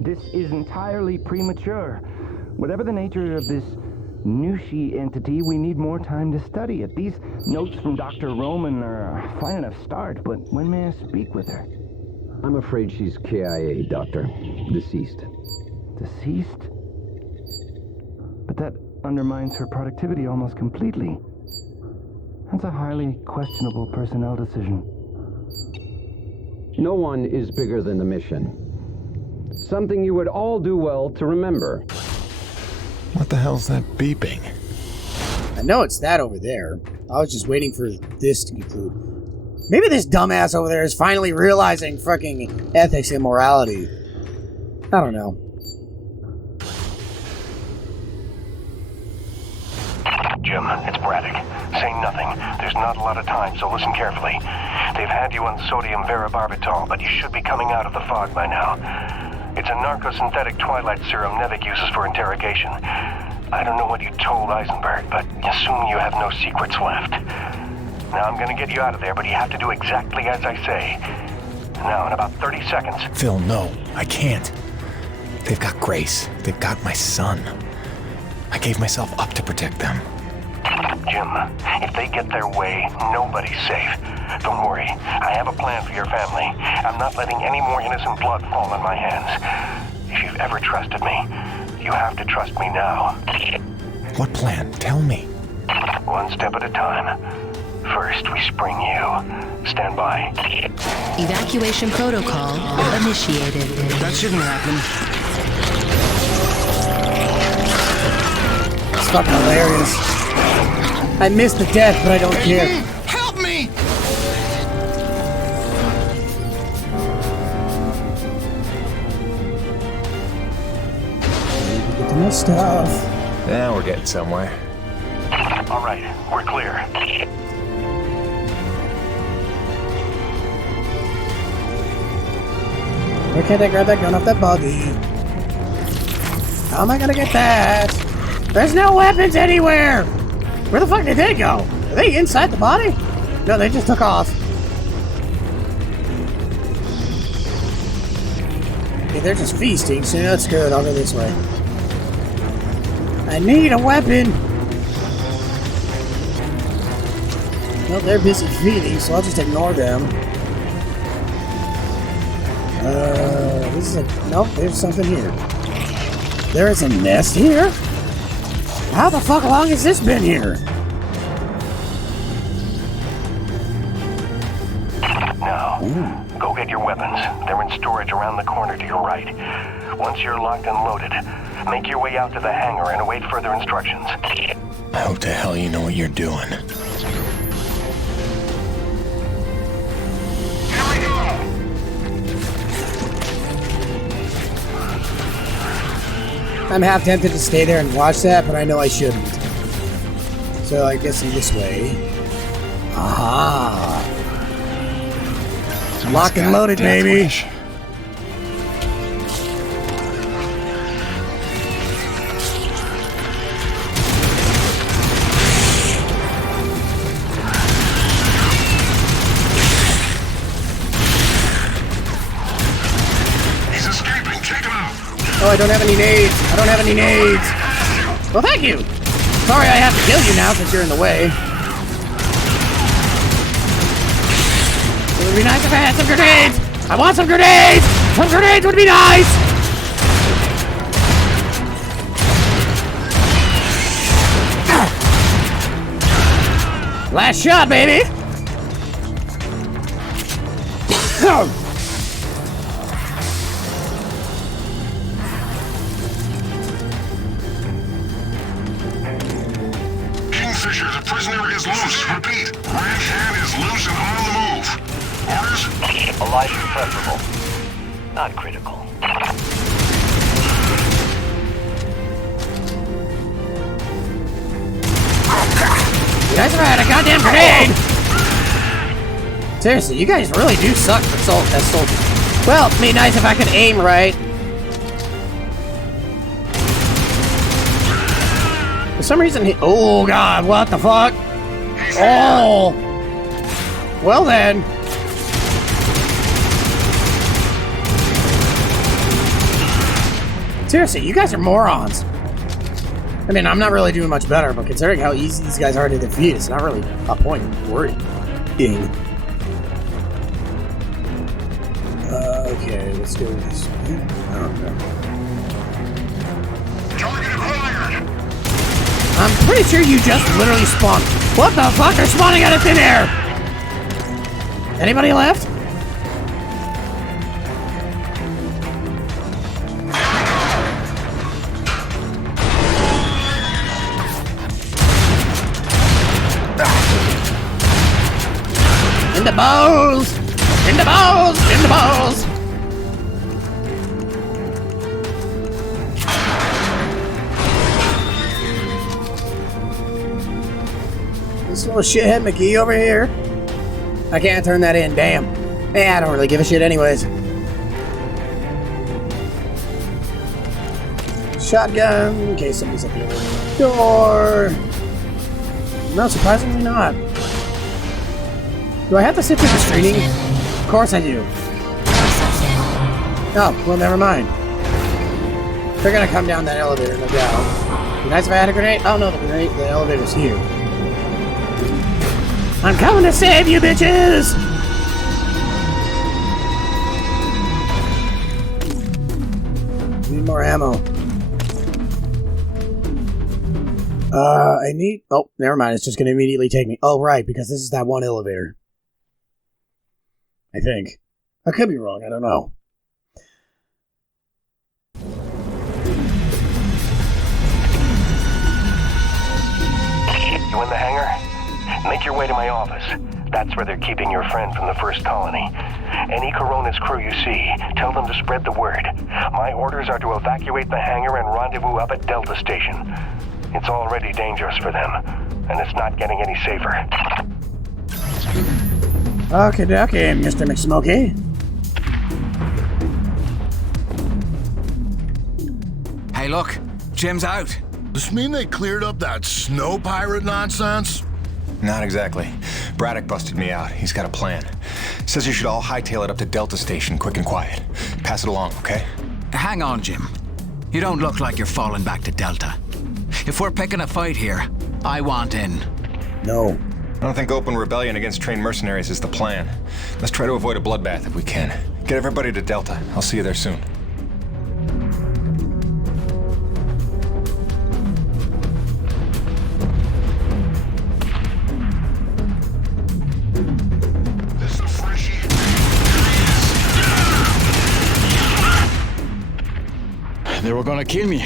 This is entirely premature. Whatever the nature of this Nushi entity, we need more time to study it. These notes from Dr. Roman are a fine enough start, but when may I speak with her? I'm afraid she's KIA, Doctor. Deceased. Deceased? But that undermines her productivity almost completely. That's a highly questionable personnel decision. No one is bigger than the mission. Something you would all do well to remember. What the hell's that beeping? I know it's that over there. I was just waiting for this to conclude. Maybe this dumbass over there is finally realizing fucking ethics and morality. I don't know. Jim, it's Braddock. Say nothing. There's not a lot of time, so listen carefully. They've had you on sodium varibarbital, but you should be coming out of the fog by now. It's a narcosynthetic twilight serum NEVEC uses for interrogation. I don't know what you told Eisenberg, but assume you have no secrets left. Now I'm gonna get you out of there, but you have to do exactly as I say. Now, in about 30 seconds... Phil, no, I can't. They've got Grace. They've got my son. I gave myself up to protect them. Jim, if they get their way, nobody's safe. Don't worry, I have a plan for your family. I'm not letting any more innocent blood fall on my hands. If you've ever trusted me, you have to trust me now. What plan? Tell me. One step at a time. First, we spring you. Stand by. Evacuation protocol initiated. That shouldn't happen. It's fucking hilarious. I missed the death, but I don't care. Help me! Get to my stuff. Now we're getting somewhere. All right, we're clear. Where can't I grab that gun off that buggy? How am I gonna get that? There's no weapons anywhere! Where the fuck did they go? Are they inside the body? No, they just took off. Okay, they're just feasting, so that's good. I'll go this way. I need a weapon! Well, they're busy feeding, so I'll just ignore them. This is a... Nope, there's something here. There is a nest here? How the fuck long has this been here? Now, go get your weapons. They're in storage around the corner to your right. Once you're locked and loaded, make your way out to the hangar and await further instructions. I hope to hell you know what you're doing. I'm half tempted to stay there and watch that, but I know I shouldn't. So I guess in this way. Aha! Locked and loaded, baby! Wish. He's escaping. Take him out. Oh, I don't have any nades! I don't have any nades! Well, thank you! Sorry I have to kill you now since you're in the way. It would be nice if I had some grenades! I want some grenades! Some grenades would be nice! Last shot, baby! Kingfisher, the prisoner is loose. Repeat, Red Hand is loose and on the move. Orders? Alive and preferable. Not critical. You guys ever had a goddamn grenade? Seriously, you guys really do suck as soldiers. Well, it'd be nice if I could aim right. For some reason he... Oh god, what the fuck? Oh! Well then. Seriously, you guys are morons. I mean, I'm not really doing much better, but considering how easy these guys are to defeat, it's not really a point in worrying. Okay, let's go this way. I don't know. I'm pretty sure you just literally spawned. What the fuck? They're spawning out of thin air! Anybody left? In the balls! In the balls! In the balls! This little shithead McGee over here. I can't turn that in, damn. Hey, I don't really give a shit anyways. Shotgun, in case somebody's up the door. No, surprisingly not. Do I have to sit through the screening? Of course I do. Oh, well, never mind. They're gonna come down that elevator, no doubt. Be nice if I had a grenade. Oh no, the elevator's here. I'm coming to save you, bitches! Need more ammo. I need... Oh, never mind. It's just going to immediately take me... Oh, right, because this is that one elevator. I think. I could be wrong. I don't know. You in the hangar? Make your way to my office. That's where they're keeping your friend from the first colony. Any Coronas crew you see, tell them to spread the word. My orders are to evacuate the hangar and rendezvous up at Delta Station. It's already dangerous for them, and it's not getting any safer. Okay, Mr. McSmokey. Hey, look, Jim's out. Does this mean they cleared up that snow pirate nonsense? Not exactly. Braddock busted me out. He's got a plan. Says you should all hightail it up to Delta Station, quick and quiet. Pass it along, okay? Hang on, Jim. You don't look like you're falling back to Delta. If we're picking a fight here, I want in. No. I don't think open rebellion against trained mercenaries is the plan. Let's try to avoid a bloodbath if we can. Get everybody to Delta. I'll see you there soon. They were gonna kill me.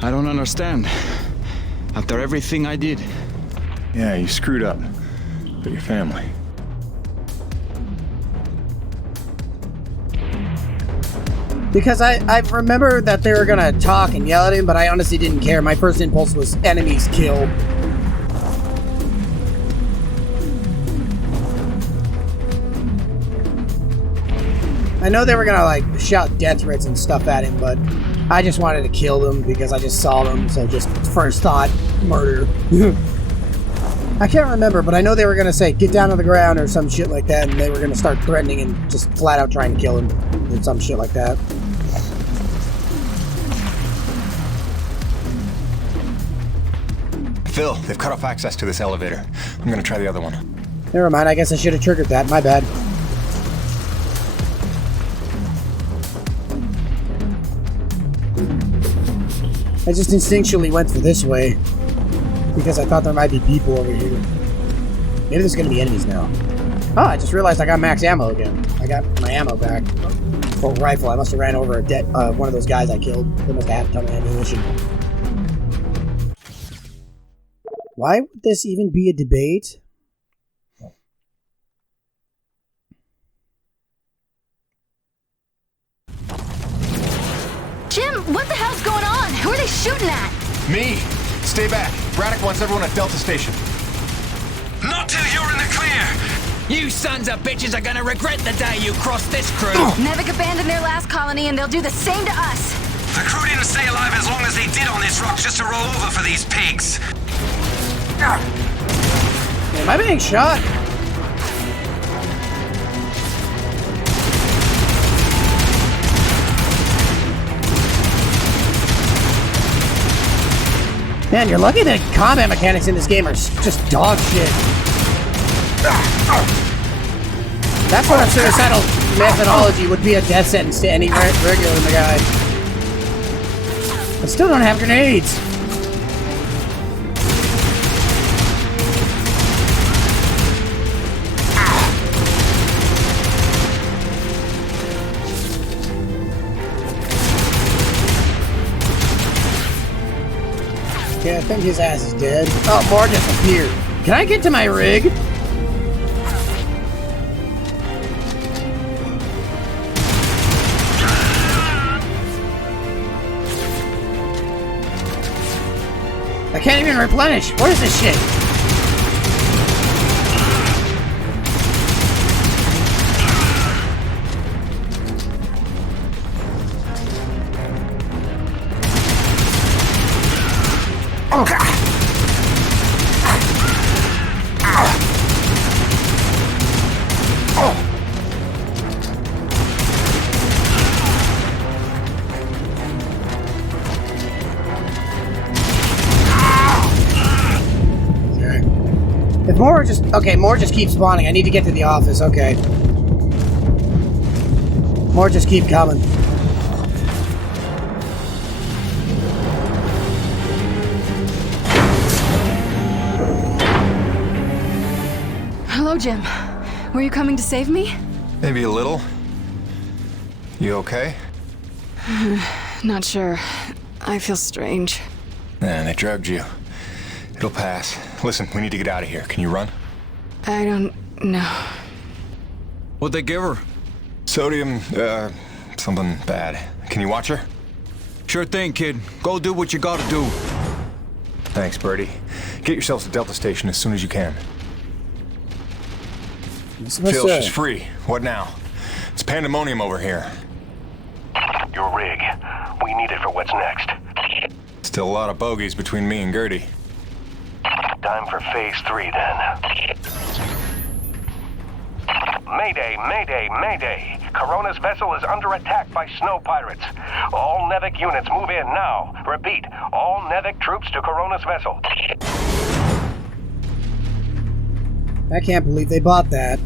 I don't understand. After everything I did. Yeah, you screwed up. But your family. Because I remember that they were gonna talk and yell at him, but I honestly didn't care. My first impulse was enemies kill. I know they were gonna like shout death threats and stuff at him, but I just wanted to kill them because I just saw them, so just first thought, murder. I can't remember, but I know they were gonna say, get down on the ground or some shit like that, and they were gonna start threatening and just flat out trying to kill him, or some shit like that. Phil, they've cut off access to this elevator. I'm gonna try the other one. Never mind, I guess I should have triggered that, my bad. I just instinctually went for this way because I thought there might be people over here. Maybe there's gonna be enemies now. Oh, I just realized I got max ammo again. I got my ammo back. Full rifle. I must have ran over a one of those guys I killed. They must have had a ton of ammunition. Why would this even be a debate? Jim, what the hell's going on? Who are they shooting at? Me! Stay back. Braddock wants everyone at Delta Station. Not till you're in the clear! You sons of bitches are gonna regret the day you crossed this crew! NEVEC abandoned their last colony and they'll do the same to us! The crew didn't stay alive as long as they did on this rock just to roll over for these pigs! Am I being shot? Man, you're lucky that combat mechanics in this game are just dog shit. That's what a suicidal methodology would be, a death sentence to any regular in the guy. I still don't have grenades. Yeah, I think his ass is dead. Oh, more just appeared. Can I get to my rig? I can't even replenish. What is this shit? If more just... Okay, more just keep spawning. I need to get to the office. Okay. More just keep coming. Hello, Jim. Were you coming to save me? Maybe a little. You okay? Not sure. I feel strange. Nah, they drugged you. It'll pass. Listen, we need to get out of here. Can you run? I don't know. What'd they give her? Sodium, something bad. Can you watch her? Sure thing, kid. Go do what you gotta do. Thanks, Birdie. Get yourselves to Delta Station as soon as you can. Phil, she's free. What now? It's pandemonium over here. Your rig. We need it for what's next. Still a lot of bogeys between me and Gertie. Time for phase 3, then. Mayday, mayday, mayday. Corona's vessel is under attack by snow pirates. All NEVEC units move in now. Repeat, all NEVEC troops to Corona's vessel. I can't believe they bought that.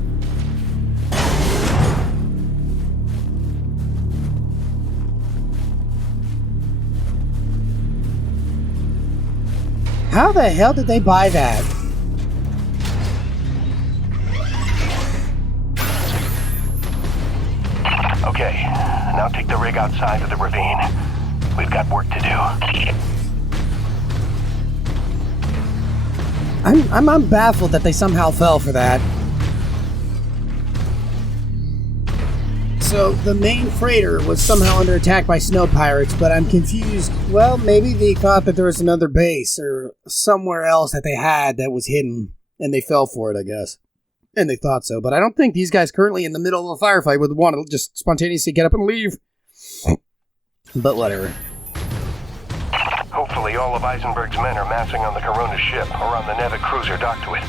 How the hell did they buy that? Okay, now take the rig outside of the ravine. We've got work to do. I'm baffled that they somehow fell for that. So, the main freighter was somehow under attack by snow pirates, but I'm confused. Well, maybe they thought that there was another base or somewhere else that they had that was hidden, and they fell for it, I guess. And they thought so, but I don't think these guys currently in the middle of a firefight would want to just spontaneously get up and leave. But whatever. Hopefully all of Eisenberg's men are massing on the Corona ship or on the NEVEC cruiser docked to it.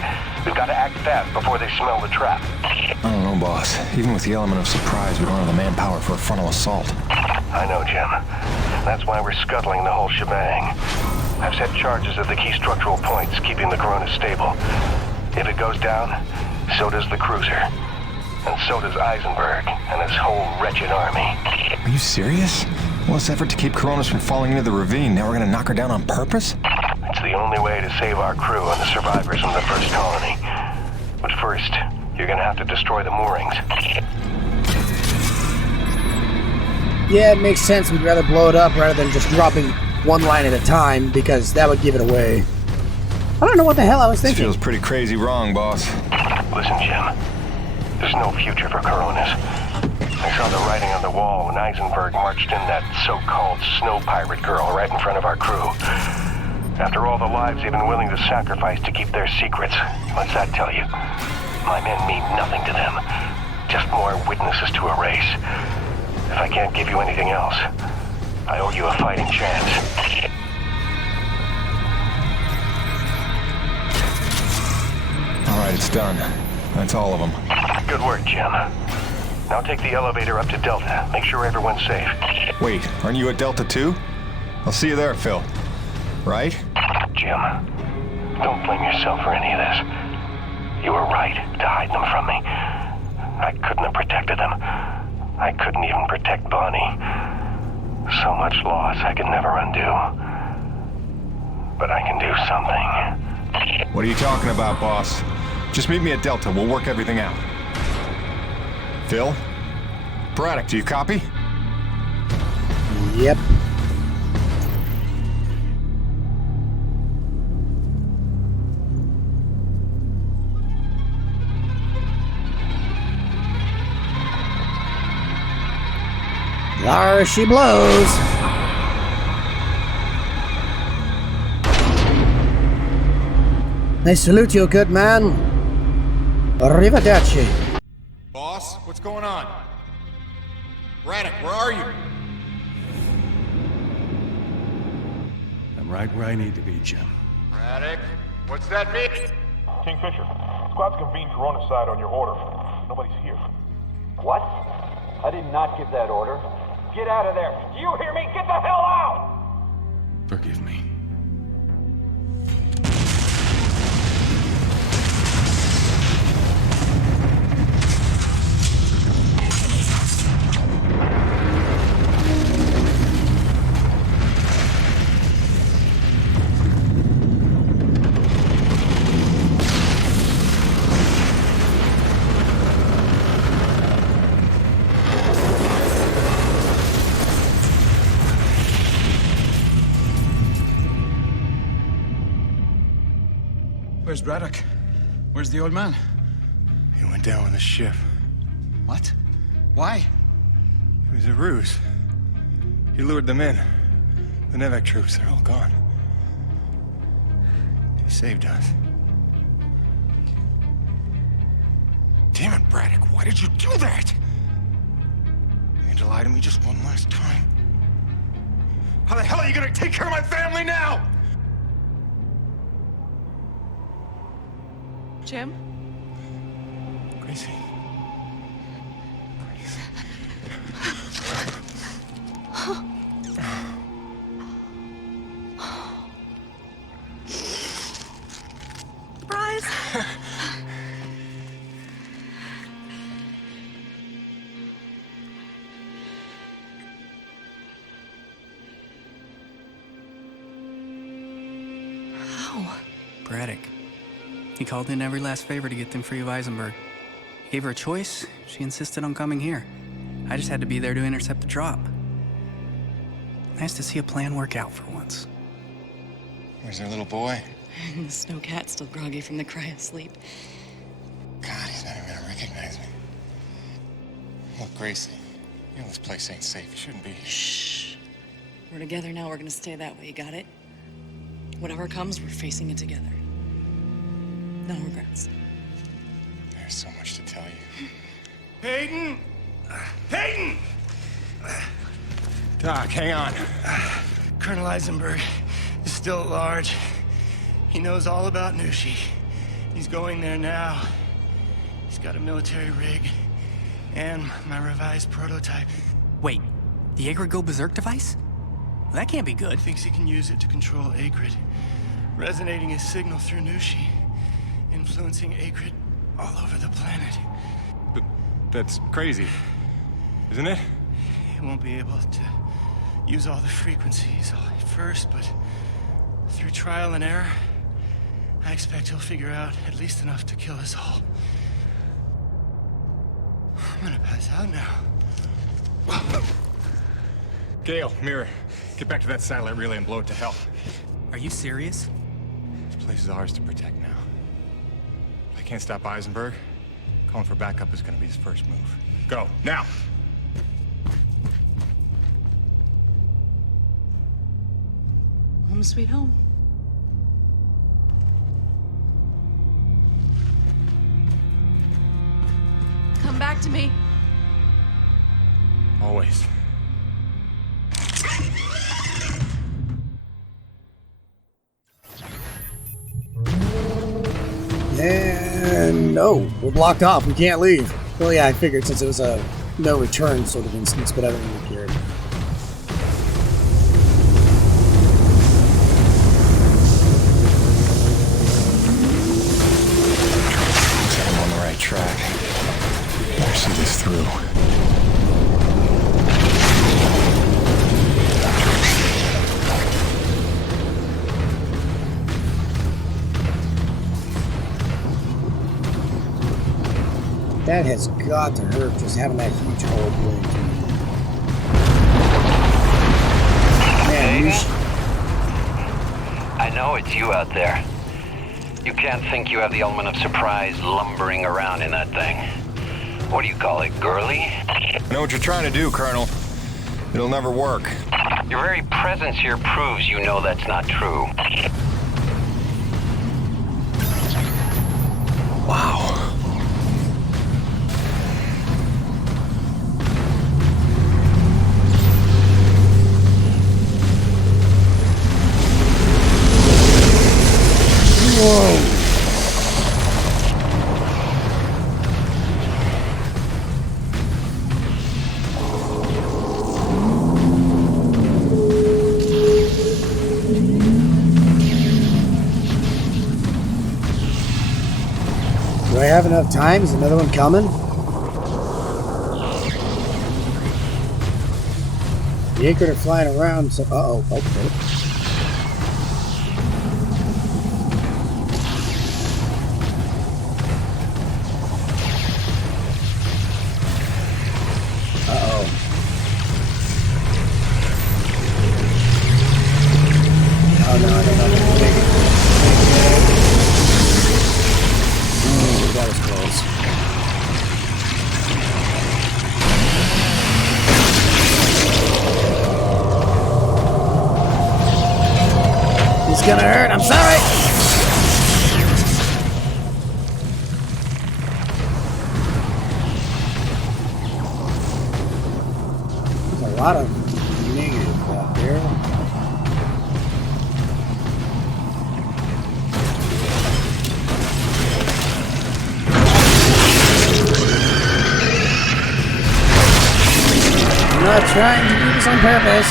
We've got to act fast before they smell the trap. I don't know, boss. Even with the element of surprise, we don't have the manpower for a frontal assault. I know, Jim. That's why we're scuttling the whole shebang. I've set charges at the key structural points, keeping the Corona stable. If it goes down, so does the cruiser. And so does Eisenberg and his whole wretched army. Are you serious? All this effort to keep Coronas from falling into the ravine, now we're gonna knock her down on purpose? It's the only way to save our crew and the survivors from the first colony. But first, you're gonna have to destroy the moorings. Yeah, it makes sense. We'd rather blow it up rather than just dropping one line at a time, because that would give it away. I don't know what the hell I was thinking. This feels pretty crazy wrong, boss. Listen, Jim. There's no future for Coronas. I saw the writing on the wall when Eisenberg marched in that so-called snow pirate girl right in front of our crew. After all the lives they've been willing to sacrifice to keep their secrets, what's that tell you? My men mean nothing to them. Just more witnesses to erase. If I can't give you anything else, I owe you a fighting chance. All right, it's done. That's all of them. Good work, Jim. Now take the elevator up to Delta. Make sure everyone's safe. Wait, aren't you at Delta too? I'll see you there, Phil. Right? Jim, don't blame yourself for any of this. You were right to hide them from me. I couldn't have protected them. I couldn't even protect Bonnie. So much loss I could never undo. But I can do something. What are you talking about, boss? Just meet me at Delta. We'll work everything out. Phil? Braddock, do you copy? Yep. There she blows. I salute you, good man. Arrivederci. Boss, what's going on? Braddock, where are you? I'm right where I need to be, Jim. Braddock, what's that mean? Kingfisher, squad's convened Corona side on your order. Nobody's here. What? I did not give that order. Get out of there. Do you hear me? Get the hell out! Forgive me. Where's Braddock? Where's the old man? He went down with the ship. What? Why? It was a ruse. He lured them in. The NEVEC troops, they're all gone. He saved us. Damn it, Braddock, why did you do that? You had to lie to me just one last time. How the hell are you gonna take care of my family now? Jim? Gracie. Surprise! How? Braddock. He called in every last favor to get them free of Eisenberg. He gave her a choice. She insisted on coming here. I just had to be there to intercept the drop. Nice to see a plan work out for once. Where's their little boy? And the snow cat's still groggy from the cryo sleep. God, he's not even gonna recognize me. Look, Gracie, you know this place ain't safe. You shouldn't be here. Shh. We're together now. We're gonna stay that way. You got it? Whatever comes, we're facing it together. No regrets. There's so much to tell you. Hayden! Hayden! Doc, hang on. Colonel Eisenberg is still at large. He knows all about Nushi. He's going there now. He's got a military rig and my revised prototype. Wait, the Agrid Go Berserk device? Well, that can't be good. Thinks he can use it to control Agrid, resonating his signal through Nushi, influencing Agrid all over the planet. But that's crazy, isn't it? He won't be able to use all the frequencies at first, but through trial and error, I expect he'll figure out at least enough to kill us all. I'm gonna pass out now. Gale, Mirror, get back to that satellite relay and blow it to hell. Are you serious? This place is ours to protect now. If I can't stop Eisenberg, calling for backup is gonna be his first move. Go, now! Home sweet home. Come back to me. Always. And no, we're blocked off. We can't leave. Well, yeah, I figured since it was a no return sort of instance, but everything appeared. through. That has got to hurt, just having that huge hole blown through. Man, I know it's you out there. You can't think you have the element of surprise lumbering around in that thing. What do you call it, girly? I know what you're trying to do, Colonel. It'll never work. Your very presence here proves you know that's not true. Wow. Whoa. Do I have enough time? Is another one coming? The anchor are flying around, so uh-oh. Okay. Oh no, I don't know. That was close. It's gonna hurt, I'm sorry! There's a lot of negative out there. I'm not trying to do this on purpose.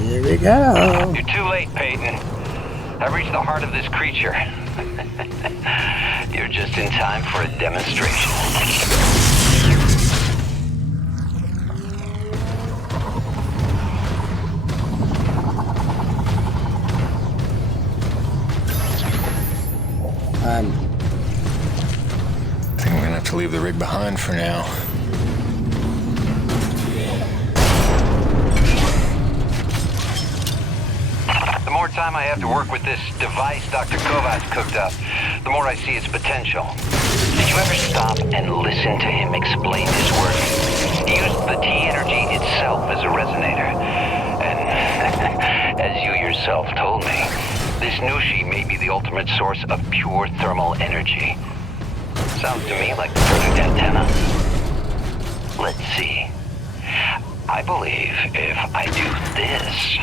Here we go. You're too late, Peyton. I've reached the heart of this creature. You're just in time for a demonstration. I think we're gonna have to leave the rig behind for now. The more time I have to work with this device Dr. Kovacs cooked up, the more I see its potential. Did you ever stop and listen to him explain his work? He used the T-energy itself as a resonator. And as you yourself told me, this Nushi may be the ultimate source of pure thermal energy. Sounds to me like the perfect antenna. Let's see. I believe if I do this...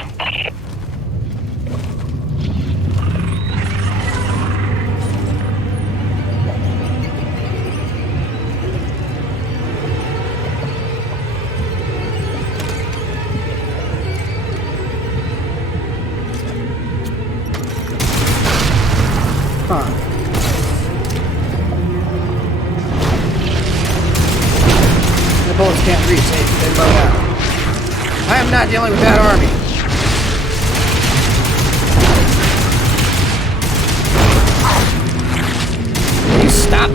Huh. The bullets can't reach, they load out. I am not dealing with that army. Can you stop?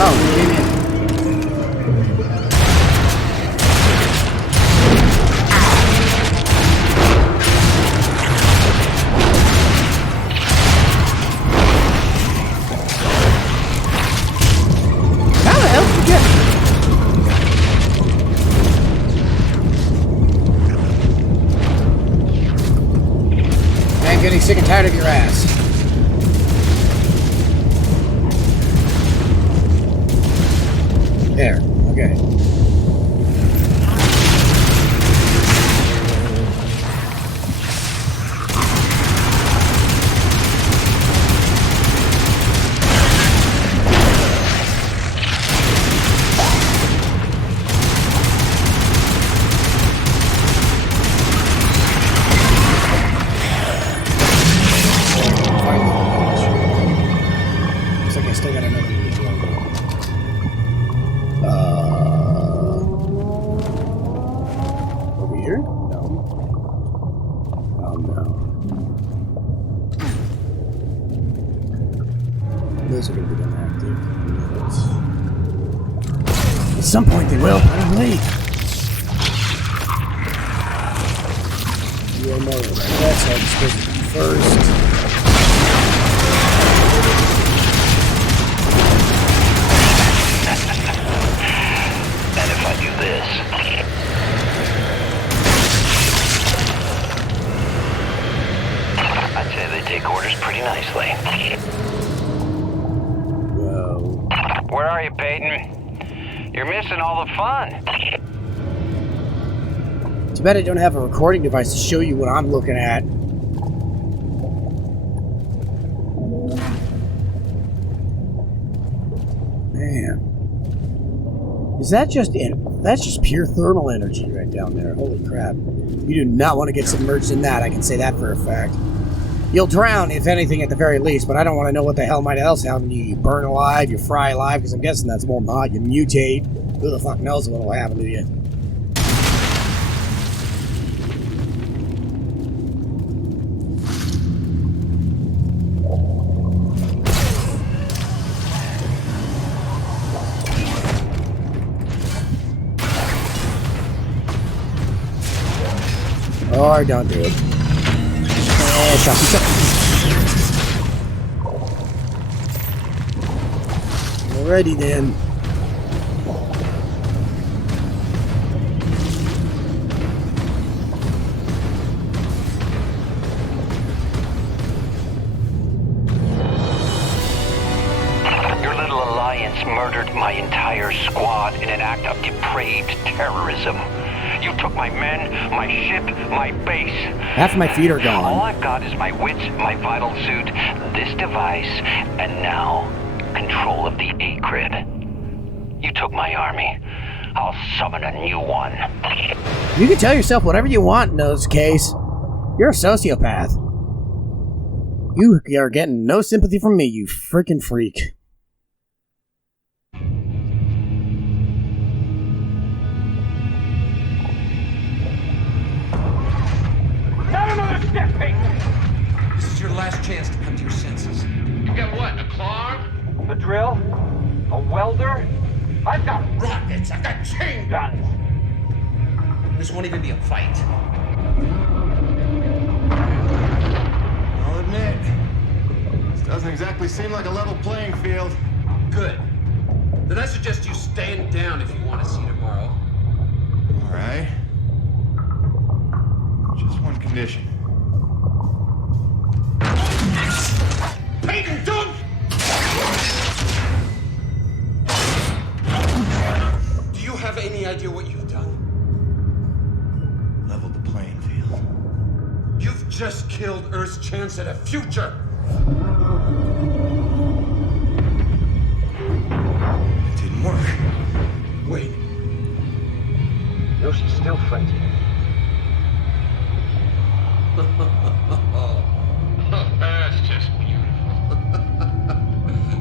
Oh, he came in. Getting sick and tired of your ass. There, okay. Those are going to become active. At some point they will, probably. Yeah, no, that's how it's supposed to be first. And if I do this... I'd say they take orders pretty nicely. Whoa. Where are you, Peyton? You're missing all the fun. Too bad I don't have a recording device to show you what I'm looking at. Man. Is that just that's just pure thermal energy right down there. Holy crap. You do not want to get submerged in that, I can say that for a fact. You'll drown, if anything, at the very least, but I don't want to know what the hell might else happen to you. You burn alive, you fry alive, because I'm guessing that's more not. You mutate. Who the fuck knows what will happen to you? Or don't do it. Shocky. Alrighty then. Your little alliance murdered my entire squad in an act of depraved terrorism. You took my men, my ship, my base. Half of my feet are gone. All I've got is my wits, my vital suit, this device, and now control of the A-Crib. You took my army. I'll summon a new one. You can tell yourself whatever you want in those case. You're a sociopath. You are getting no sympathy from me, you freaking freak. Not another step, Peyton! This is your last chance to come to your senses. You got what, a claw? A drill? A welder? I've got rockets, I've got chain guns! This won't even be a fight. I'll admit, this doesn't exactly seem like a level playing field. Good. Then I suggest you stand down if you want to see tomorrow. All right. Just one condition. Peyton, don't! Do you have any idea what you've done? Leveled the playing field. You've just killed Earth's chance at a future! It didn't work. Wait. No, she's still frenzied. That's just beautiful.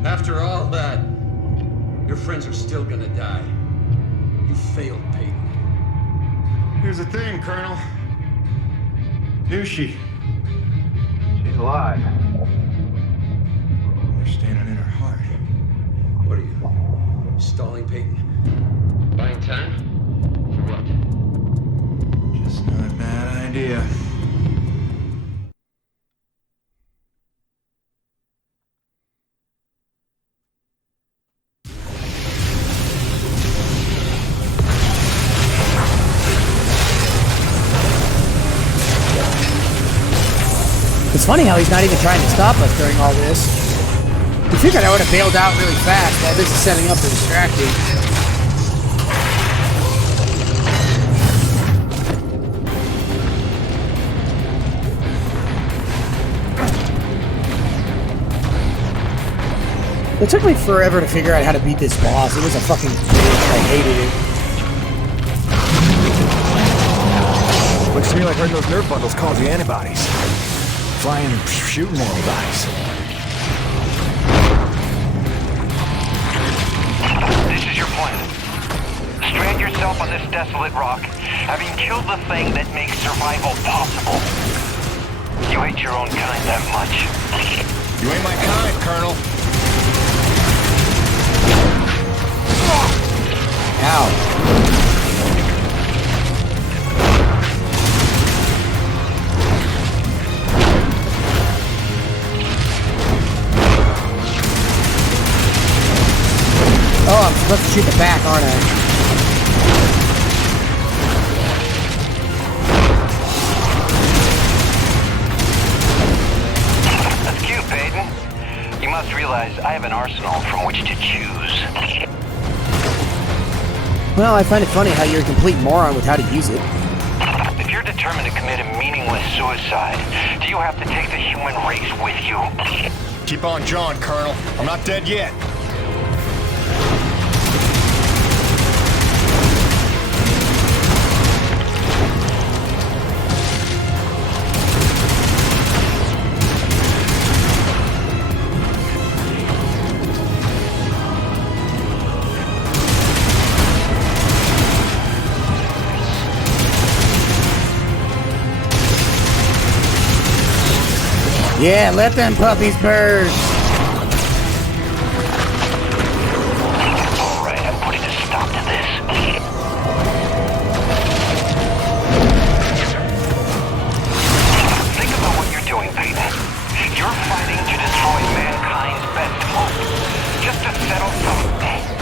After all that, your friends are still gonna die. You failed, Peyton. Here's the thing, Colonel. Nushi. She's alive. We're standing in her heart. What are you, stalling, Peyton? Buying time? For what? Just not a bad idea. It's funny how he's not even trying to stop us during all this. You figured I would have bailed out really fast while this is setting up to distract you. It took me forever to figure out how to beat this boss. It was a fucking bitch. I hated it. Looks to me like hurting those nerve bundles cause the antibodies. Flying and shooting antibodies. This is your plan. Strand yourself on this desolate rock, having killed the thing that makes survival possible. You hate your own kind that much? You ain't my kind, Colonel. Ow. Oh, I'm supposed to shoot the back, aren't I? That's cute, Peyton. You must realize I have an arsenal from which to choose. Well, I find it funny how you're a complete moron with how to use it. If you're determined to commit a meaningless suicide, do you have to take the human race with you? Keep on jawing, Colonel. I'm not dead yet. Yeah, let them puppies burst. Alright, I'm putting a stop to this. Think about what you're doing, Peyton. You're fighting to destroy mankind's best hope. Just to settle some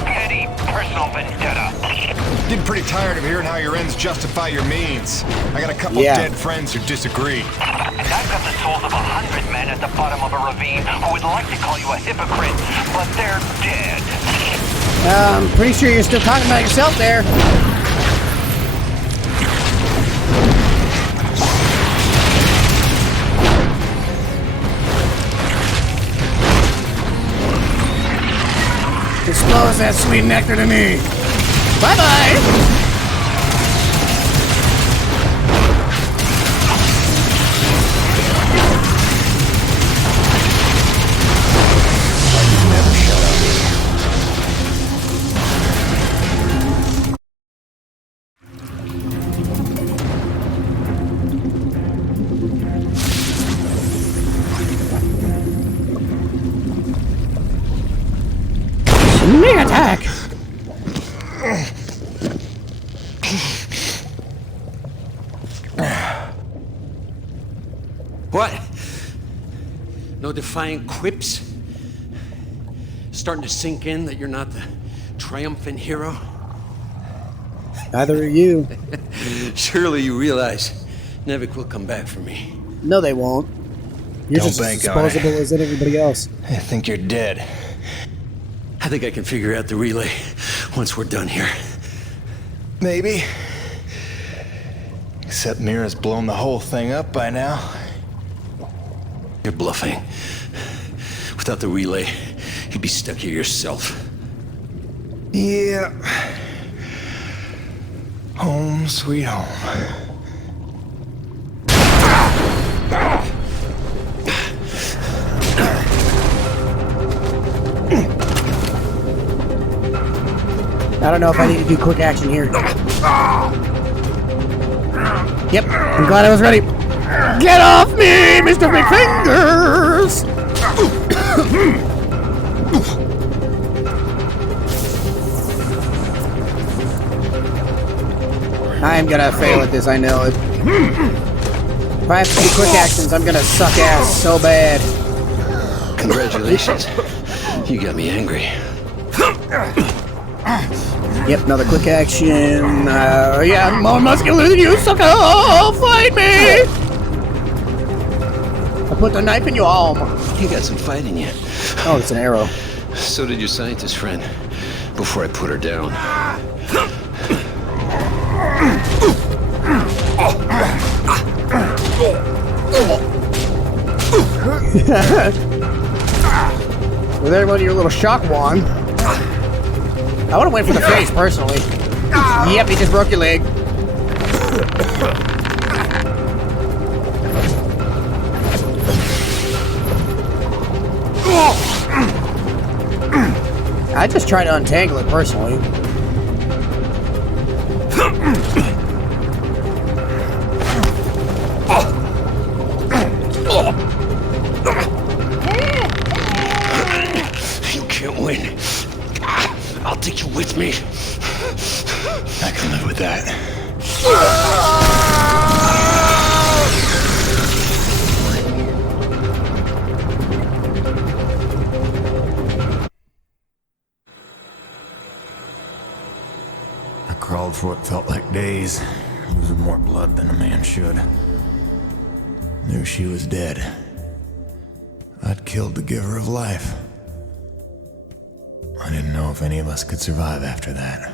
petty personal vendetta. Getting pretty tired of hearing how your ends justify your means. I got a couple dead friends who disagree. And I've got the souls of 100 men at the bottom of a ravine who would like to call you a hypocrite, but they're dead. I'm pretty sure you're still talking about yourself there. Disclose that sweet nectar to me. Bye-bye! Sneak attack! What? No defiant quips? Starting to sink in that you're not the triumphant hero? Neither are you. Surely you realize NEVEC will come back for me. No, they won't. You're Don't just as bank on it. disposable as everybody else. I think you're dead. I think I can figure out the relay once we're done here. Maybe. Except Mira's blown the whole thing up by now. You're bluffing. Without the relay, you'd be stuck here yourself. Yeah. Home sweet home. I don't know if I need to do quick action here. Yep, I'm glad I was ready. Get off me, Mr. Big Fingers! I'm gonna fail at this, I know it. If I have to do quick actions, I'm gonna suck ass so bad. Congratulations. You got me angry. Yep, another quick action. Yeah, I'm more muscular than you, sucker! Fight me! I put the knife in your arm. You got some fight in you. Oh, it's an arrow. So did your scientist friend, before I put her down. With everyone, your little shock wand. I would have went for the face, personally. Yep, he just broke your leg. I just try to untangle it, personally. You can't win. I'll take you with me. I crawled for what felt like days, losing more blood than a man should. Knew she was dead. I'd killed the giver of life. I didn't know if any of us could survive after that.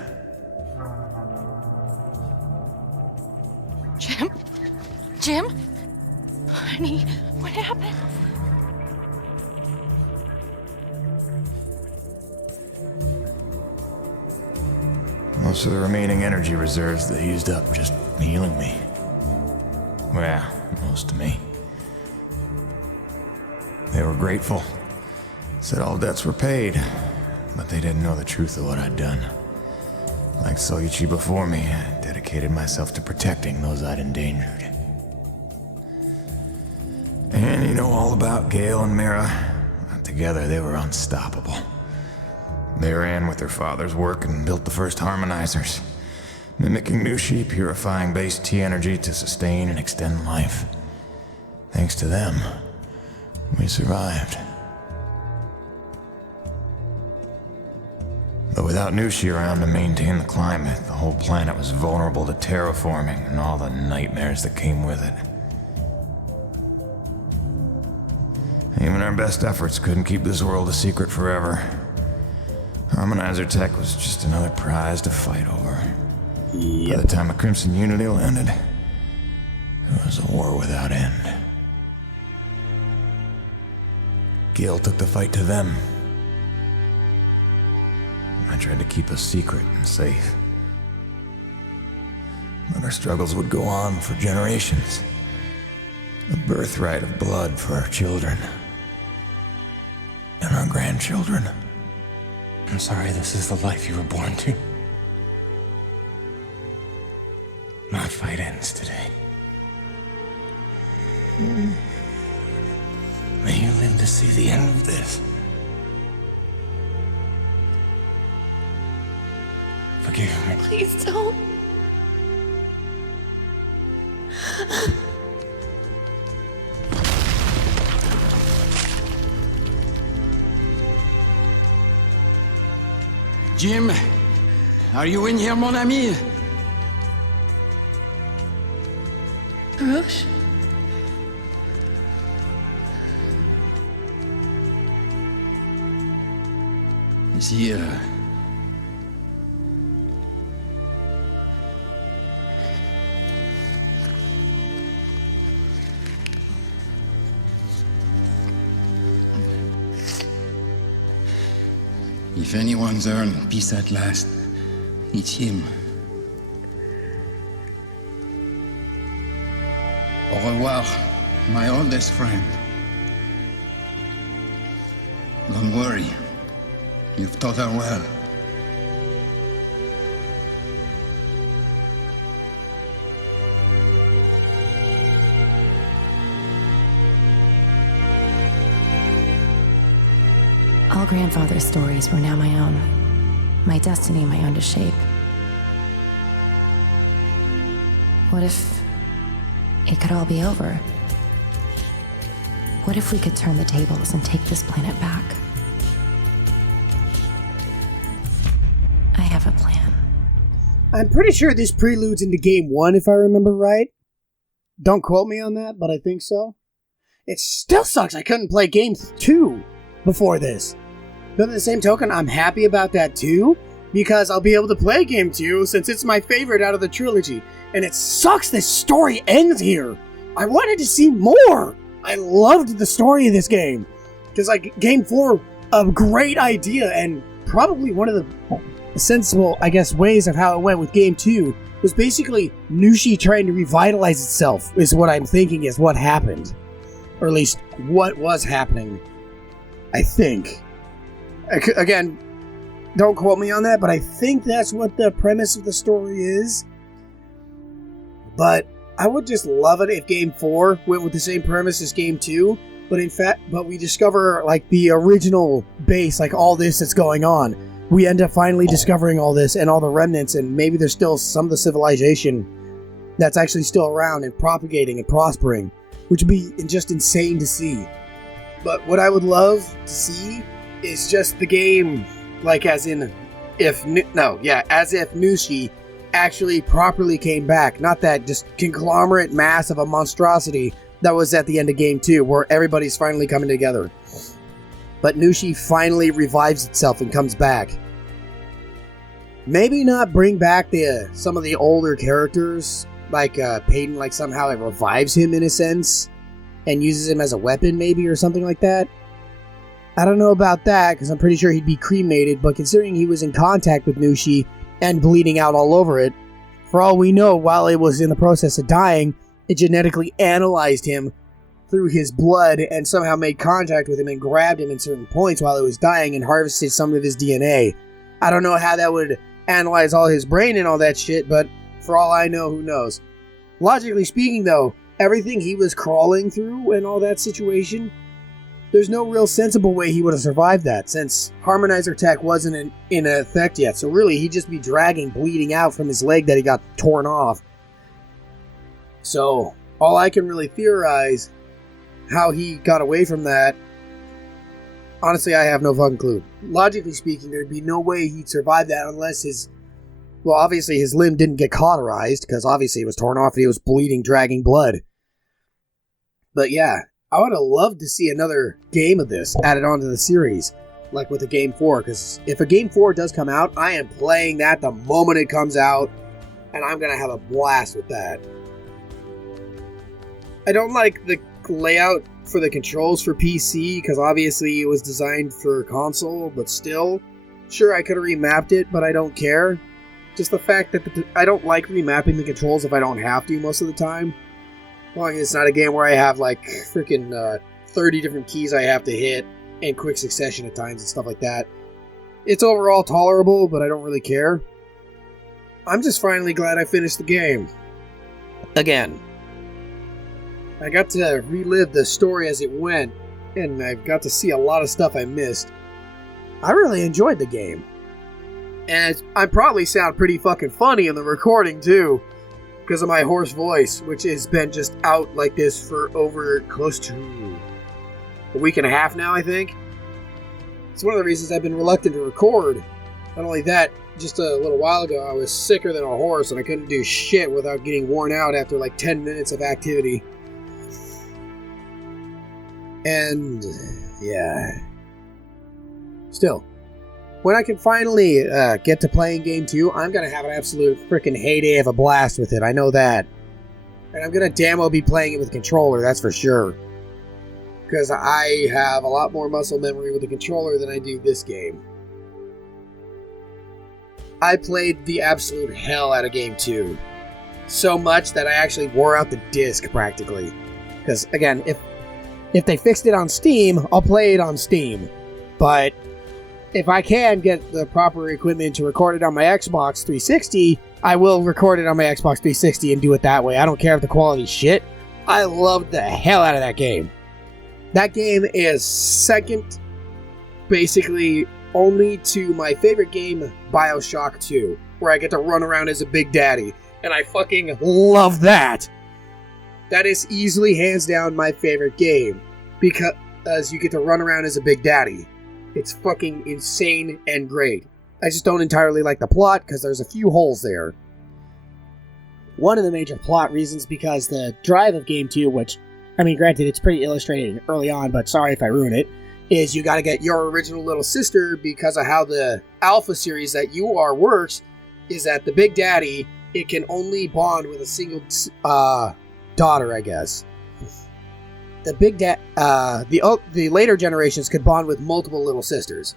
Jim? Jim? Honey, what happened? Most of the remaining energy reserves they used up just healing me. Well, most of me. They were grateful. Said all debts were paid, but they didn't know the truth of what I'd done. Like Soichi before me, I dedicated myself to protecting those I'd endangered. And you know all about Gale and Mira. Together they were unstoppable. They ran with their father's work and built the first harmonizers, mimicking Nushi, purifying base T energy to sustain and extend life. Thanks to them, we survived. But without Nushi around to maintain the climate, the whole planet was vulnerable to terraforming and all the nightmares that came with it. Even our best efforts couldn't keep this world a secret forever. Harmonizer tech was just another prize to fight over. By the time the Crimson Unity landed, it was a war without end. Gale took the fight to them. I tried to keep us secret and safe. But our struggles would go on for generations. A birthright of blood for our children. And our grandchildren. I'm sorry this is the life you were born to. My fight ends today. May you live to see the end of this. Forgive me. Please don't. Jim, are you in here, mon ami? Roche? Is he, If anyone's earned peace at last, it's him. Au revoir, my oldest friend. Don't worry, you've taught her well. All grandfather's stories were now my own. My destiny my own to shape. What if it could all be over? What if we could turn the tables and take this planet back? I have a plan. I'm pretty sure this preludes into Game 1, if I remember right. Don't quote me on that, but I think so. It still sucks I couldn't play Game 2 before this. But at the same token, I'm happy about that too, because I'll be able to play Game 2 since it's my favorite out of the trilogy. And it sucks this story ends here. I wanted to see more. I loved the story of this game. Because like Game 4, a great idea, and probably one of the sensible, I guess, ways of how it went with Game 2 was basically Nushi trying to revitalize itself, is what I'm thinking is what happened. Or at least what was happening. I think. Again, don't quote me on that, but I think that's what the premise of the story is. But I would just love it if Game 4 went with the same premise as Game 2, but we discover like the original base, like all this that's going on. We end up finally discovering all this and all the remnants, and maybe there's still some of the civilization that's actually still around and propagating and prospering, which would be just insane to see. But what I would love to see is just the game, like as if Nushi actually properly came back, not that just conglomerate mass of a monstrosity that was at the end of game 2, where everybody's finally coming together. But Nushi finally revives itself and comes back. Maybe not bring back some of the older characters, like Peyton, like somehow it revives him in a sense, and uses him as a weapon maybe, or something like that. I don't know about that, because I'm pretty sure he'd be cremated, but considering he was in contact with Nushi and bleeding out all over it, for all we know, while it was in the process of dying, it genetically analyzed him through his blood and somehow made contact with him and grabbed him in certain points while it was dying and harvested some of his DNA. I don't know how that would analyze all his brain and all that shit, but for all I know, who knows? Logically speaking, though, everything he was crawling through and all that situation, there's no real sensible way he would have survived that, since Harmonizer Tech wasn't in effect yet, so really he'd just be dragging, bleeding out from his leg that he got torn off. So, all I can really theorize how he got away from that, honestly, I have no fucking clue. Logically speaking, there'd be no way he'd survive that unless obviously his limb didn't get cauterized, because obviously it was torn off and he was bleeding, dragging blood. But yeah, I would have loved to see another game of this added onto the series, like with a Game 4, because if a Game 4 does come out, I am playing that the moment it comes out, and I'm going to have a blast with that. I don't like the layout for the controls for PC, because obviously it was designed for console, but still, sure, I could have remapped it, but I don't care. Just the fact that I don't like remapping the controls if I don't have to most of the time. As long as it's not a game where I have like freaking 30 different keys I have to hit in quick succession at times and stuff like that. It's overall tolerable, but I don't really care. I'm just finally glad I finished the game. Again. I got to relive the story as it went, and I got to see a lot of stuff I missed. I really enjoyed the game. And I probably sound pretty fucking funny in the recording, too, because of my hoarse voice, which has been just out like this for over close to a week and a half now, I think. It's one of the reasons I've been reluctant to record. Not only that, just a little while ago, I was sicker than a horse, and I couldn't do shit without getting worn out after like 10 minutes of activity. And, yeah. Still, when I can finally get to playing Game 2, I'm going to have an absolute freaking heyday of a blast with it. I know that. And I'm going to damn well be playing it with a controller, that's for sure. Because I have a lot more muscle memory with a controller than I do this game. I played the absolute hell out of Game 2. So much that I actually wore out the disc, practically. Because, again, if they fixed it on Steam, I'll play it on Steam. But if I can get the proper equipment to record it on my Xbox 360, I will record it on my Xbox 360 and do it that way. I don't care if the quality's shit. I loved the hell out of that game. That game is second, basically, only to my favorite game, BioShock 2, where I get to run around as a Big Daddy. And I fucking love that! That is easily, hands down, my favorite game, because you get to run around as a Big Daddy. It's fucking insane and great. I just don't entirely like the plot, because there's a few holes there. One of the major plot reasons, because the drive of Game 2, which, I mean, granted, it's pretty illustrated early on, but sorry if I ruin it, is you gotta get your original little sister, because of how the Alpha series that you are works, is that the Big Daddy, it can only bond with a single, daughter, I guess. The later generations could bond with multiple little sisters.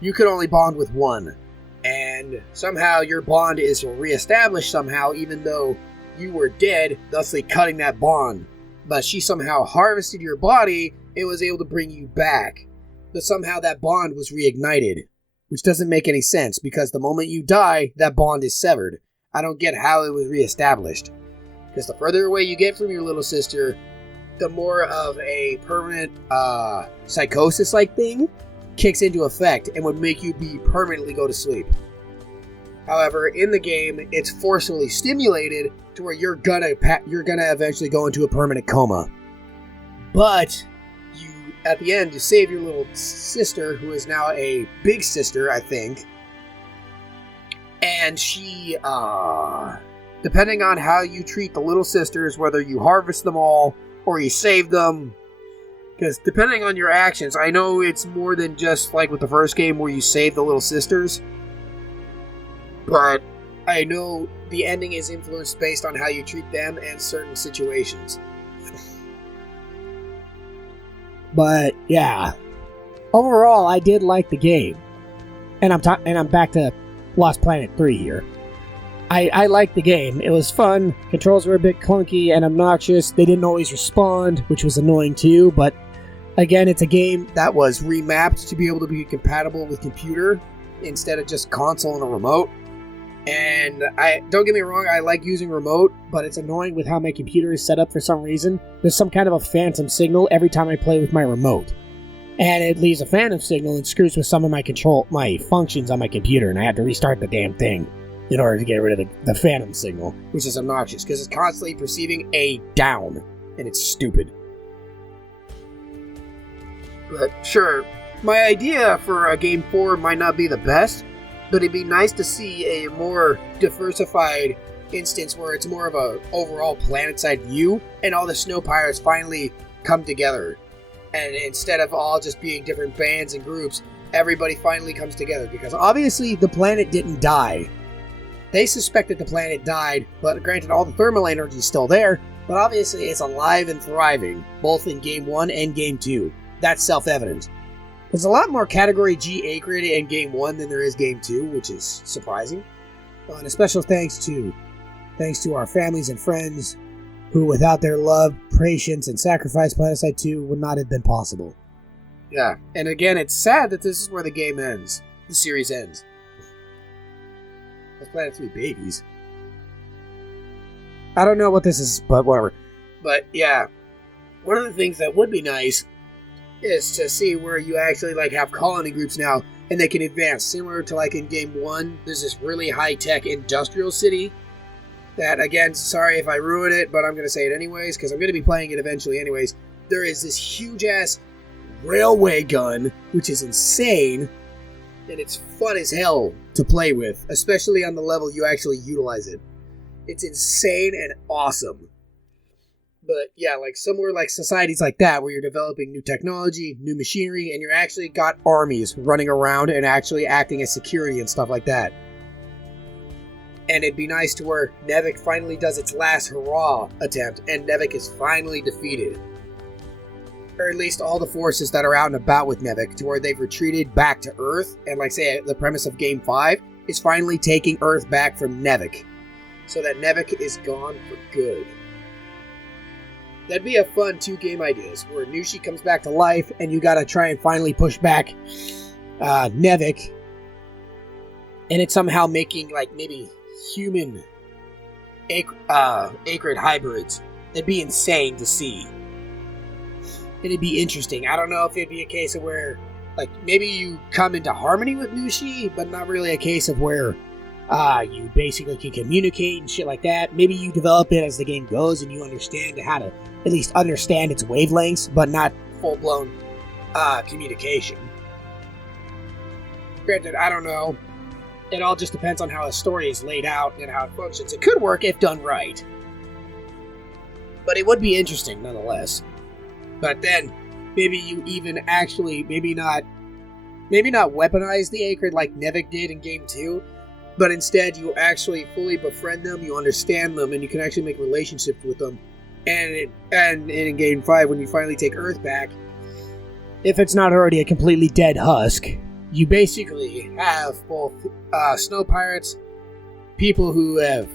You could only bond with one. And somehow your bond is reestablished somehow, even though you were dead, thusly cutting that bond. But she somehow harvested your body and was able to bring you back. But somehow that bond was reignited. Which doesn't make any sense, because the moment you die, that bond is severed. I don't get how it was reestablished. Because the further away you get from your little sister, the more of a permanent psychosis-like thing kicks into effect and would make you permanently go to sleep. However, in the game, it's forcibly stimulated to where you're gonna eventually go into a permanent coma. But at the end, you save your little sister, who is now a big sister, I think. And she, depending on how you treat the little sisters, whether you harvest them all or you save them, because depending on your actions, I know it's more than just like with the first game where you save the little sisters, but I know the ending is influenced based on how you treat them and certain situations. But yeah, overall, I did like the game, and I'm back to Lost Planet 3 here. I liked the game. It was fun. Controls were a bit clunky and obnoxious. They didn't always respond, which was annoying too. But again, it's a game that was remapped to be able to be compatible with computer instead of just console and a remote. And don't get me wrong, I like using remote, but it's annoying with how my computer is set up for some reason. There's some kind of a phantom signal every time I play with my remote. And it leaves a phantom signal and screws with some of my functions on my computer, and I have to restart the damn thing in order to get rid of the phantom signal, which is obnoxious, because it's constantly perceiving a down, and it's stupid. But sure, my idea for a Game 4 might not be the best, but it'd be nice to see a more diversified instance where it's more of a overall planet-side view, and all the snow pirates finally come together. And instead of all just being different bands and groups, everybody finally comes together. Because obviously the planet didn't die. They suspected the planet died, but granted all the thermal energy is still there, but obviously it's alive and thriving, both in Game 1 and Game 2. That's self-evident. There's a lot more Category G Acrid in Game 1 than there is Game 2, which is surprising. And a special thanks to our families and friends, who without their love, patience, and sacrifice, Planetside 2 would not have been possible. Yeah, and again, it's sad that this is where the game ends. The series ends. That's Planet 3 babies. I don't know what this is, but whatever. But yeah, one of the things that would be nice is to see where you actually have colony groups now, and they can advance. Similar to in Game 1, there's this really high-tech industrial city that, again, sorry if I ruin it, but I'm going to say it anyways, because I'm going to be playing it eventually anyways. There is this huge-ass railway gun, which is insane, and it's fun as hell to play with, especially on the level you actually utilize it. It's insane and awesome. But yeah, somewhere like societies like that, where you're developing new technology, new machinery, and you're actually got armies running around and actually acting as security and stuff like that. And it'd be nice to where NEVEC finally does its last hurrah attempt, and NEVEC is finally defeated. Or at least all the forces that are out and about with NEVEC, to where they've retreated back to Earth, and the premise of Game 5 is finally taking Earth back from NEVEC, so that NEVEC is gone for good. That'd be a fun 2-game ideas, where Nushi comes back to life, and you gotta try and finally push back NEVEC, and it's somehow making, maybe human acrid hybrids. It'd be insane to see. It'd be interesting. I don't know if it'd be a case of where, maybe you come into harmony with Nushi, but not really a case of where you basically can communicate and shit like that. Maybe you develop it as the game goes and you understand how to at least understand its wavelengths, but not full-blown communication. Granted, I don't know. It all just depends on how a story is laid out and how it functions. It could work if done right. But it would be interesting nonetheless. But then, maybe you even actually, maybe not weaponize the Acrid like NEVEC did in Game 2, but instead you actually fully befriend them, you understand them, and you can actually make relationships with them. And in Game 5, when you finally take Earth back, if it's not already a completely dead husk, you basically have both snow pirates, people who have...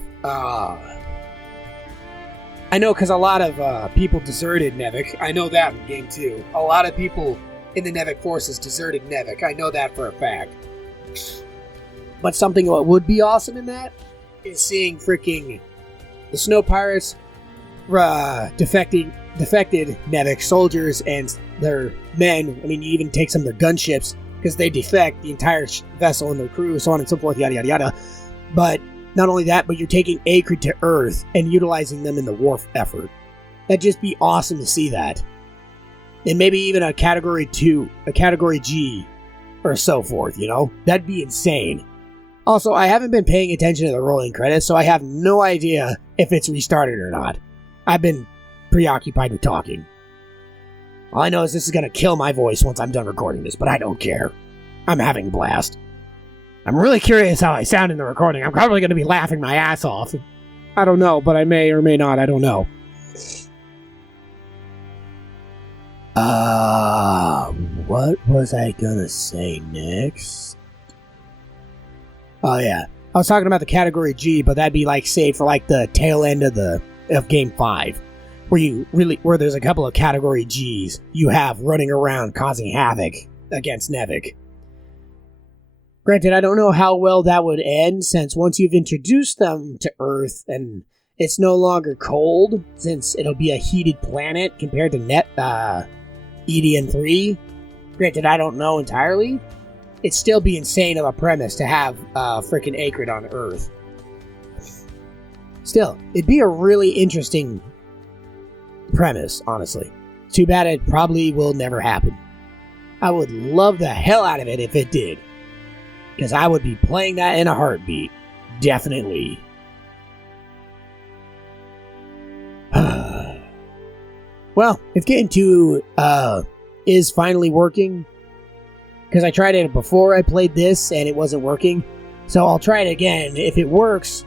I know because a lot of people deserted NEVEC. I know that in Game 2. A lot of people in the NEVEC forces deserted NEVEC. I know that for a fact. But something that would be awesome in that is seeing freaking the snow pirates defected NEVEC soldiers and their men. I mean, you even take some of their gunships because they defect the entire vessel and their crew, so on and so forth, yada yada yada. But not only that, but you're taking Acrid to Earth and utilizing them in the war effort. That'd just be awesome to see that. And maybe even a Category 2, a Category G, or so forth, you know? That'd be insane. Also, I haven't been paying attention to the rolling credits, so I have no idea if it's restarted or not. I've been preoccupied with talking. All I know is this is going to kill my voice once I'm done recording this, but I don't care. I'm having a blast. I'm really curious how I sound in the recording. I'm probably going to be laughing my ass off. I don't know, but I may or may not. I don't know. What was I going to say next? Oh, yeah. I was talking about the Category G, but that'd be like, say, for like the tail end of Game 5. Where there's a couple of Category Gs you have running around causing havoc against NEVEC. Granted, I don't know how well that would end, since once you've introduced them to Earth, and it's no longer cold, since it'll be a heated planet compared to E.D.N 3. Granted, I don't know entirely. It'd still be insane of a premise to have frickin' Acrid on Earth. Still, it'd be a really interesting premise, honestly. Too bad it probably will never happen. I would love the hell out of it if it did. Because I would be playing that in a heartbeat. Definitely. Well, if Game 2 is finally working, because I tried it before I played this and it wasn't working, so I'll try it again. If it works,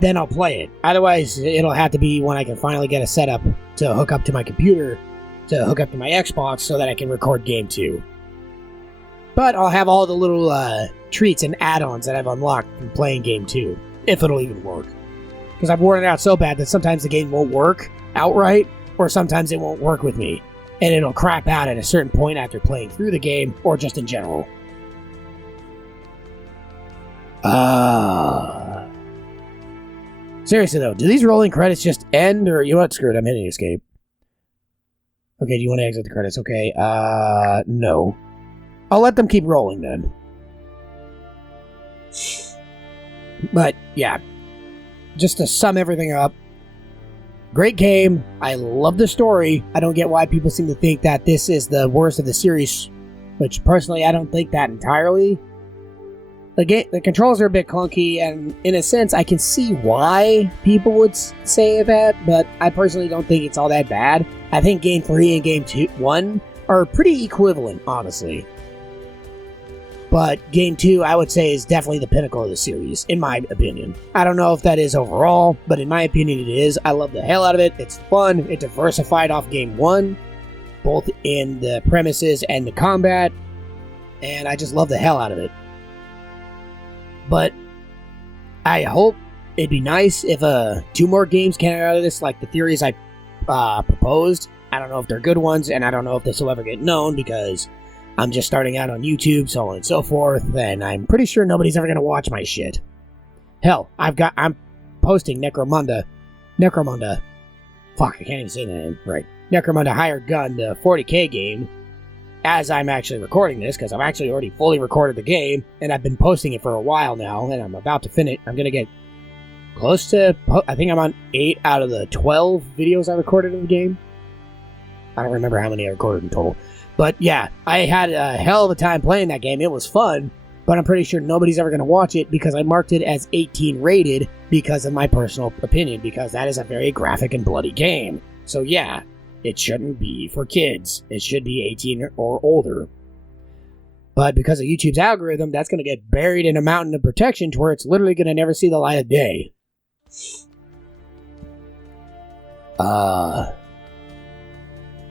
then I'll play it. Otherwise, it'll have to be when I can finally get a setup to hook up to my computer, to hook up to my Xbox, so that I can record Game 2. But I'll have all the little treats and add-ons that I've unlocked from playing Game 2, if it'll even work. Because I've worn it out so bad that sometimes the game won't work outright, or sometimes it won't work with me, and it'll crap out at a certain point after playing through the game, or just in general. Seriously though, do these rolling credits just end, or you know what, screw it, I'm hitting escape. Okay, do you want to exit the credits? Okay, no. I'll let them keep rolling then. But, yeah. Just to sum everything up. Great game. I love the story. I don't get why people seem to think that this is the worst of the series. Which, personally, I don't think that entirely. The controls are a bit clunky, and in a sense, I can see why people would say that, but I personally don't think it's all that bad. I think Game 3 and Game 1 are pretty equivalent, honestly. But Game 2, I would say, is definitely the pinnacle of the series, in my opinion. I don't know if that is overall, but in my opinion it is. I love the hell out of it. It's fun. It diversified off Game 1, both in the premises and the combat, and I just love the hell out of it. But I hope it'd be nice if 2 more games came out of this, like the theories I proposed. I don't know if they're good ones, and I don't know if this will ever get known, because I'm just starting out on YouTube, so on and so forth, and I'm pretty sure nobody's ever going to watch my shit. Hell, I'm posting Necromunda. Fuck, I can't even say the name right. Necromunda Hired Gun, the 40k game, as I'm actually recording this, because I've actually already fully recorded the game, and I've been posting it for a while now, and I'm about to finish. I'm going to get close to, I think I'm on 8 out of the 12 videos I recorded of the game. I don't remember how many I recorded in total. But yeah, I had a hell of a time playing that game. It was fun, but I'm pretty sure nobody's ever going to watch it because I marked it as 18 rated because of my personal opinion, because that is a very graphic and bloody game. So yeah, it shouldn't be for kids. It should be 18 or older. But because of YouTube's algorithm, that's going to get buried in a mountain of protection to where it's literally going to never see the light of day.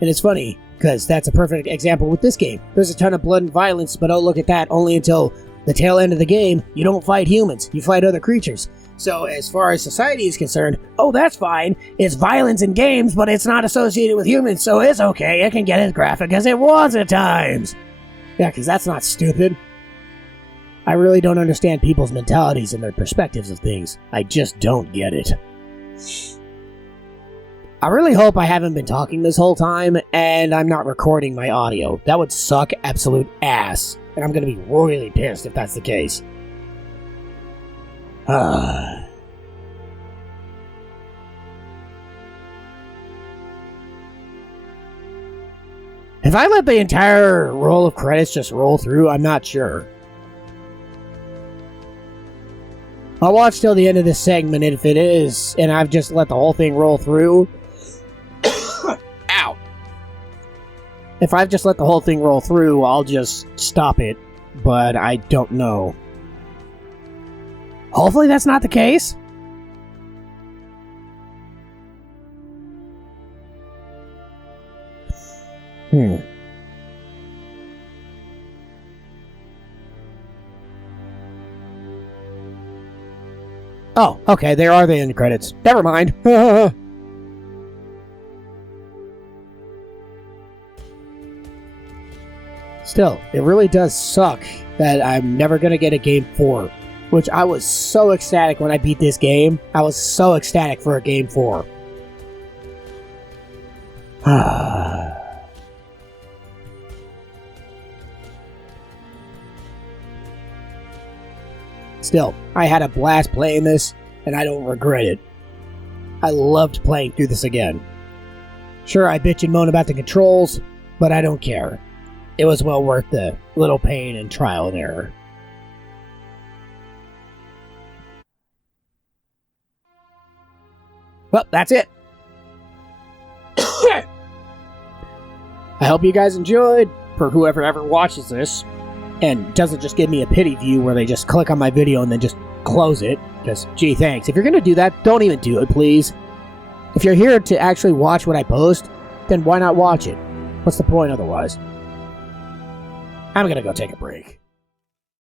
And it's funny, because that's a perfect example with this game. There's a ton of blood and violence, but oh, look at that, only until the tail end of the game, you don't fight humans, you fight other creatures. So as far as society is concerned, oh, that's fine. It's violence in games, but it's not associated with humans, so it's okay. It can get as graphic as it wants at times. Yeah, because that's not stupid. I really don't understand people's mentalities and their perspectives of things. I just don't get it. I really hope I haven't been talking this whole time and I'm not recording my audio. That would suck absolute ass, and I'm going to be royally pissed if that's the case. If I let the entire roll of credits just roll through, I'm not sure. I'll watch till the end of this segment, and if it is, and I've just let the whole thing roll through... Ow! If I've just let the whole thing roll through, I'll just stop it, but I don't know. Hopefully that's not the case. Oh, okay, there are the end credits. Never mind. Still, it really does suck that I'm never going to get a Game 4. Which I was so ecstatic when I beat this game. I was so ecstatic for a Game 4. Still, I had a blast playing this, and I don't regret it. I loved playing through this again. Sure, I bitch and moan about the controls, but I don't care. It was well worth the little pain and trial and error. Well, that's it. I hope you guys enjoyed, for whoever ever watches this, and doesn't just give me a pity view where they just click on my video and then just close it. Just, gee, thanks. If you're going to do that, don't even do it, please. If you're here to actually watch what I post, then why not watch it? What's the point otherwise? I'm going to go take a break.